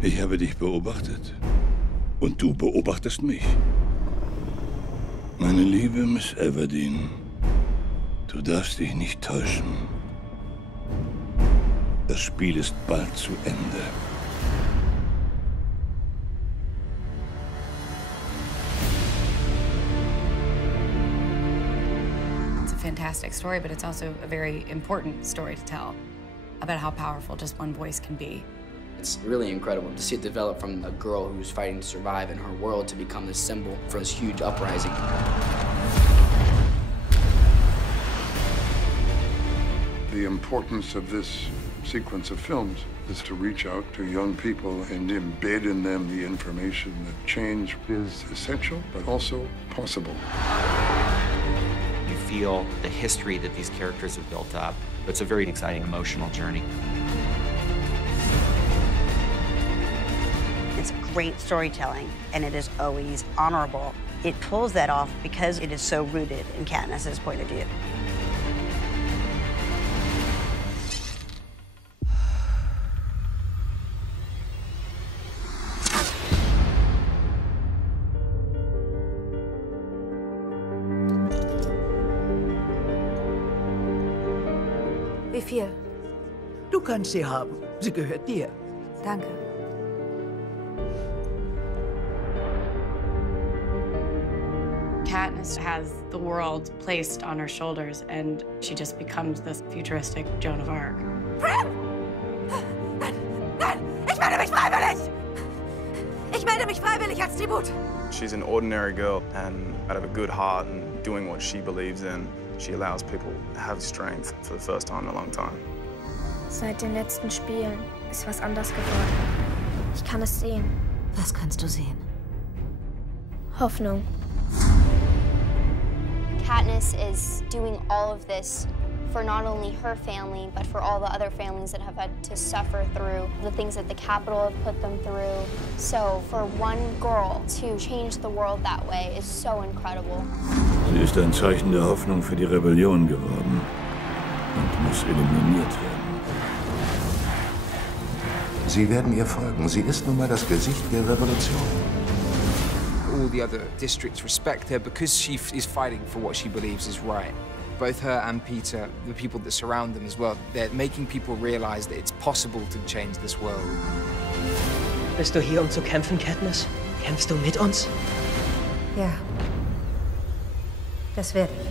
Ich habe dich beobachtet. Und du beobachtest mich. Meine liebe Miss Everdeen, du darfst dich nicht täuschen. Das Spiel ist bald zu Ende. It's a fantastic story, but it's also a very important story to tell about how powerful just one voice can be. It's really incredible to see it develop from a girl who's fighting to survive in her world to become this symbol for this huge uprising. The importance of this sequence of films is to reach out to young people and embed in them the information that change is essential, but also possible. You feel the history that these characters have built up. It's a very exciting, emotional journey. It's great storytelling, and it is always honorable. It pulls that off because it is so rooted in Katniss's point of view. Wie viel? Du kannst sie haben. Sie gehört dir. Danke. Katniss has the world placed on her shoulders, and she just becomes this futuristic Joan of Arc. Nein! Nein! Ich melde mich freiwillig! Ich melde mich freiwillig als Tribut! She's an ordinary girl, and out of a good heart and doing what she believes in, she allows people to have strength for the first time in a long time. Seit den letzten Spielen ist was anders geworden. Ich kann es sehen. Was kannst du sehen? Hoffnung. Katniss is doing all of this for not only her family, but for all the other families that have had to suffer through the things that the Capitol have put them through. So for one girl to change the world that way is so incredible. Sie ist ein Zeichen der Hoffnung für die Rebellion geworden und muss eliminiert werden. Sie werden ihr folgen. Sie ist nun mal das Gesicht der Revolution. All the other districts respect her because she is fighting for what she believes is right. Both her and Peeta, the people that surround them as well, they're making people realize that it's possible to change this world. Bist du hier, um zu kämpfen, Katniss? Kämpfst du mit uns? Ja. Das werde ich.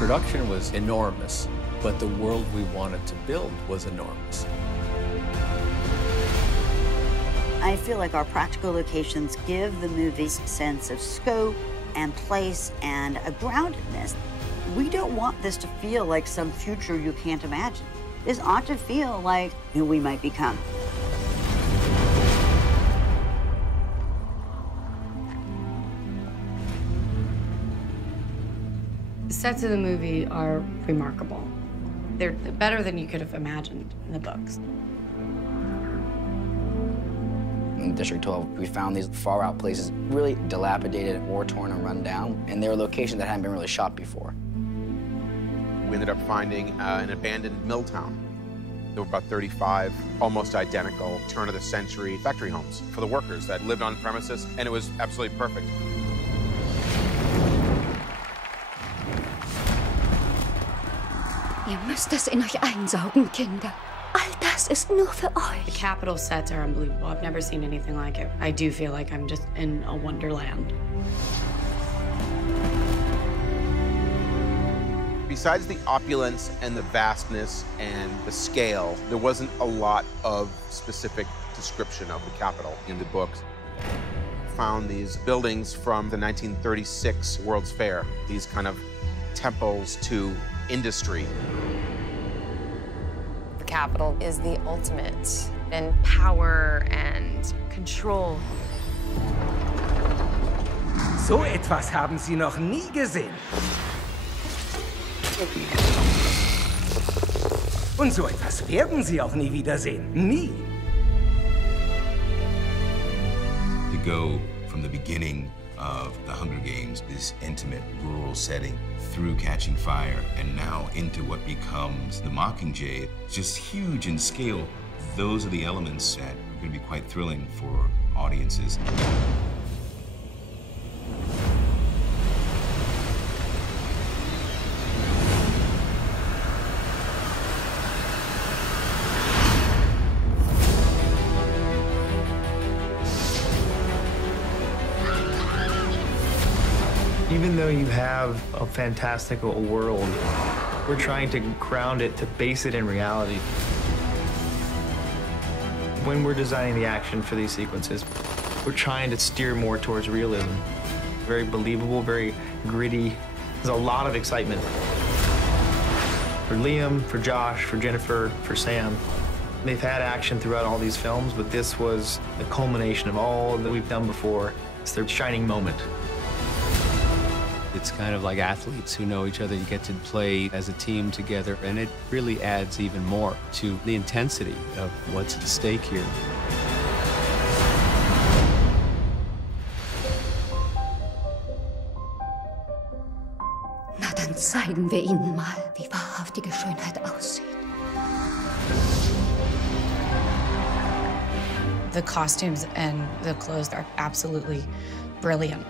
Production was enormous, but the world we wanted to build was enormous. I feel like our practical locations give the movies a sense of scope and place and a groundedness. We don't want this to feel like some future you can't imagine. This ought to feel like who we might become. The sets of the movie are remarkable. They're better than you could have imagined in the books. In District 12, we found these far-out places, really dilapidated, war-torn, and run down, and they were locations that hadn't been really shot before. We ended up finding an abandoned mill town. There were about 35 almost identical turn-of-the-century factory homes for the workers that lived on premises, and it was absolutely perfect. Ihr müsst es in euch einsaugen, Kinder. All das ist nur für euch. The Capitol sets are unbelievable. I've never seen anything like it. I do feel like I'm just in a wonderland. Besides the opulence and the vastness and the scale, there wasn't a lot of specific description of the Capitol in the books. Found these buildings from the 1936 World's Fair, these kind of temples to industry. The Capitol is the ultimate in power and control. So etwas haben Sie noch nie gesehen. Und so etwas werden Sie auch nie wiedersehen. Nie. go from the beginning of the Hunger Games, this intimate rural setting, through Catching Fire, and now into what becomes the Mockingjay. It's just huge in scale. Those are the elements that are going to be quite thrilling for audiences. Even though you have a fantastical world, we're trying to ground it, to base it in reality. When we're designing the action for these sequences, we're trying to steer more towards realism. Very believable, very gritty. There's a lot of excitement. For Liam, for Josh, for Jennifer, for Sam. They've had action throughout all these films, but this was the culmination of all that we've done before. It's their shining moment. It's kind of like athletes who know each other. You get to play as a team together, and it really adds even more to the intensity of what's at stake here. Na, dann zeigen wir Ihnen mal, wie wahrhaftige Schönheit aussieht. The costumes and the clothes are absolutely brilliant.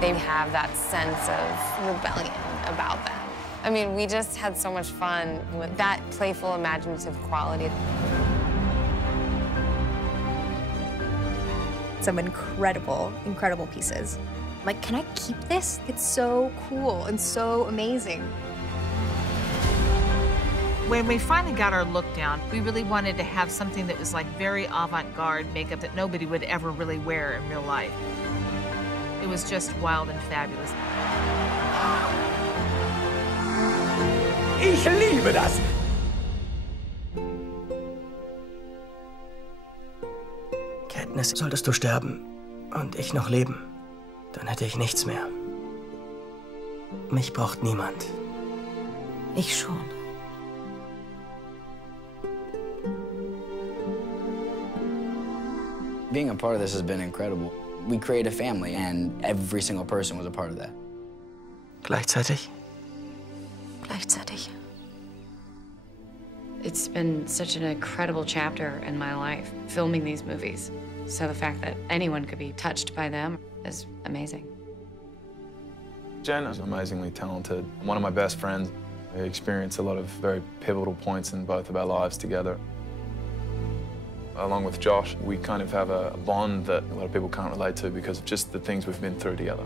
They have that sense of rebellion about them. I mean, we just had so much fun with that playful, imaginative quality. Some incredible, incredible pieces. I'm like, can I keep this? It's so cool and so amazing. When we finally got our look down, we really wanted to have something that was like very avant-garde makeup that nobody would ever really wear in real life. It was just wild and fabulous. Ich liebe das! Katniss, solltest du sterben und ich noch leben, dann hätte ich nichts mehr. Mich braucht niemand. Ich schon. Being a part of this has been incredible. We created a family, and every single person was a part of that. Gleichzeitig? Gleichzeitig. It's been such an incredible chapter in my life, filming these movies. So the fact that anyone could be touched by them is amazing. Jen is amazingly talented. One of my best friends. We experienced a lot of very pivotal points in both of our lives together. Along with Josh, we kind of have a bond that a lot of people can't relate to because of just the things we've been through together.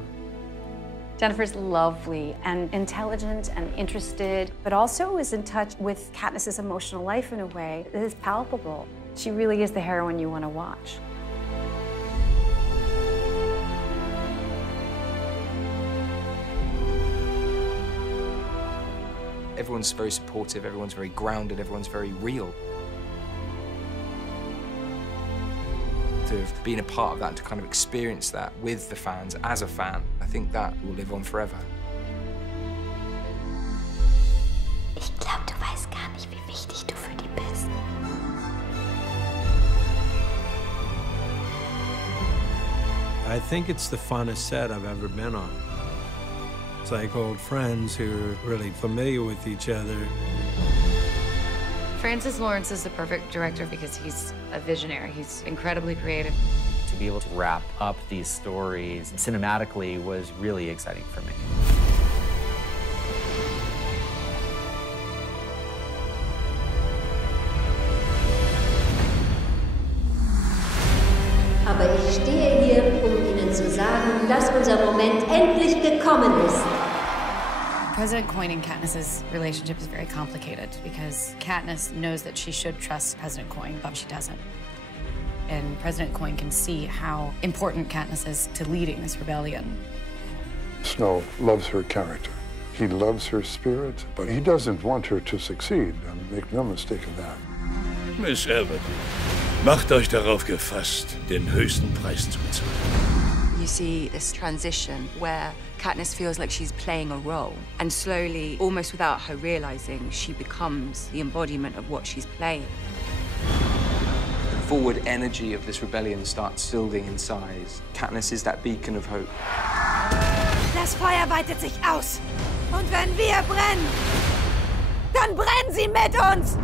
Jennifer's lovely and intelligent and interested, but also is in touch with Katniss's emotional life in a way that is palpable. She really is the heroine you want to watch. Everyone's very supportive, everyone's very grounded, everyone's very real. To have been a part of that and to kind of experience that with the fans as a fan, I think that will live on forever. Ich glaube, du weißt gar nicht, wie wichtig du für die bist. I think it's the funnest set I've ever been on. It's like old friends who are really familiar with each other. Francis Lawrence is the perfect director because he's a visionary. He's incredibly creative. To be able to wrap up these stories cinematically was really exciting for me. Aber ich stehe hier, Ihnen zu sagen, dass unser Moment endlich gekommen ist. President Coin and Katniss's relationship is very complicated because Katniss knows that she should trust President Coin, but she doesn't. And President Coin can see how important Katniss is to leading this rebellion. Snow loves her character. He loves her spirit, but he doesn't want her to succeed. Make no mistake of that. Miss Everdeen, macht euch darauf gefasst, den höchsten Preis zu bezahlen. You see this transition where Katniss feels like she's playing a role, and slowly, almost without her realizing, she becomes the embodiment of what she's playing. The forward energy of this rebellion starts building in size. Katniss is that beacon of hope. Das Feuer weitet sich aus. Und wenn wir brennen, dann brennen sie mit uns!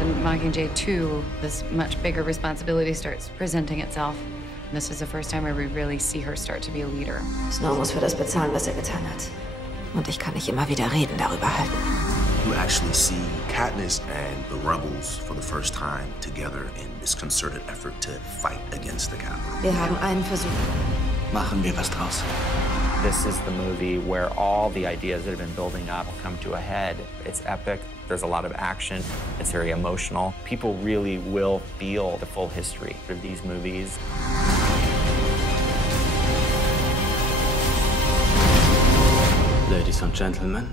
In Mockingjay 2, this much bigger responsibility starts presenting itself. And this is the first time where we really see her start to be a leader. Snow muss für das bezahlen, was getan hat. Und ich kann nicht immer wieder reden darüber halten. You actually see Katniss and the rebels for the first time together in this concerted effort to fight against the Capitol. Wir haben einen Versuch. Machen wir was draus. This is the movie where all the ideas that have been building up come to a head. It's epic. There's a lot of action. It's very emotional. People really will feel the full history of these movies. Ladies and Gentlemen,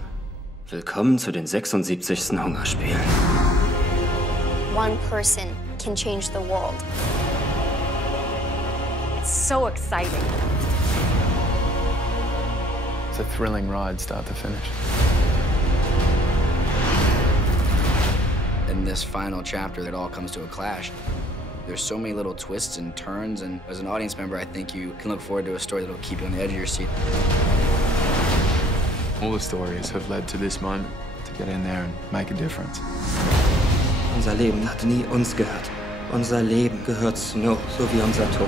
willkommen zu den 76. Hungerspielen. One person can change the world. It's so exciting. It's a thrilling ride, start to finish. In this final chapter, it all comes to a clash. There's so many little twists and turns, and as an audience member, I think you can look forward to a story that'll keep you on the edge of your seat. All the stories have led to this moment, to get in there and make a difference. Unser Leben hat nie uns gehört. Unser Leben gehört Snow, so wie unser Tod.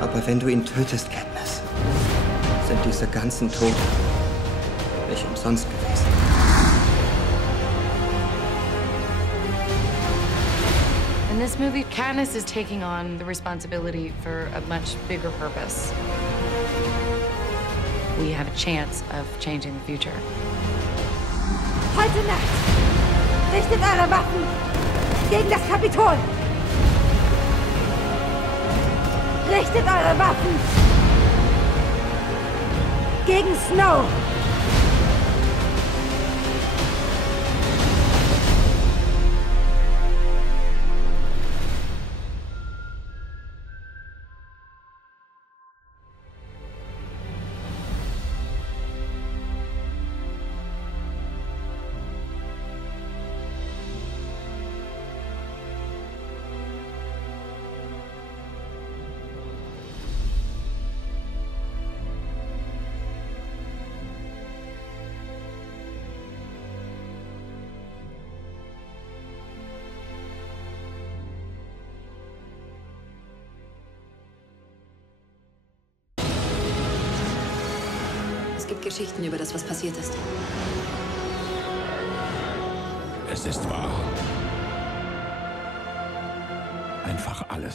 Aber wenn du ihn tötest, Katniss, sind diese ganzen Tote nicht umsonst gewesen. In this movie, Katniss is taking on the responsibility for a much bigger purpose. We have a chance of changing the future. Heute Nacht richtet eure Waffen gegen das Kapitol. Richtet eure Waffen gegen Snow. Es gibt Geschichten über das, was passiert ist. Es ist wahr. Einfach alles.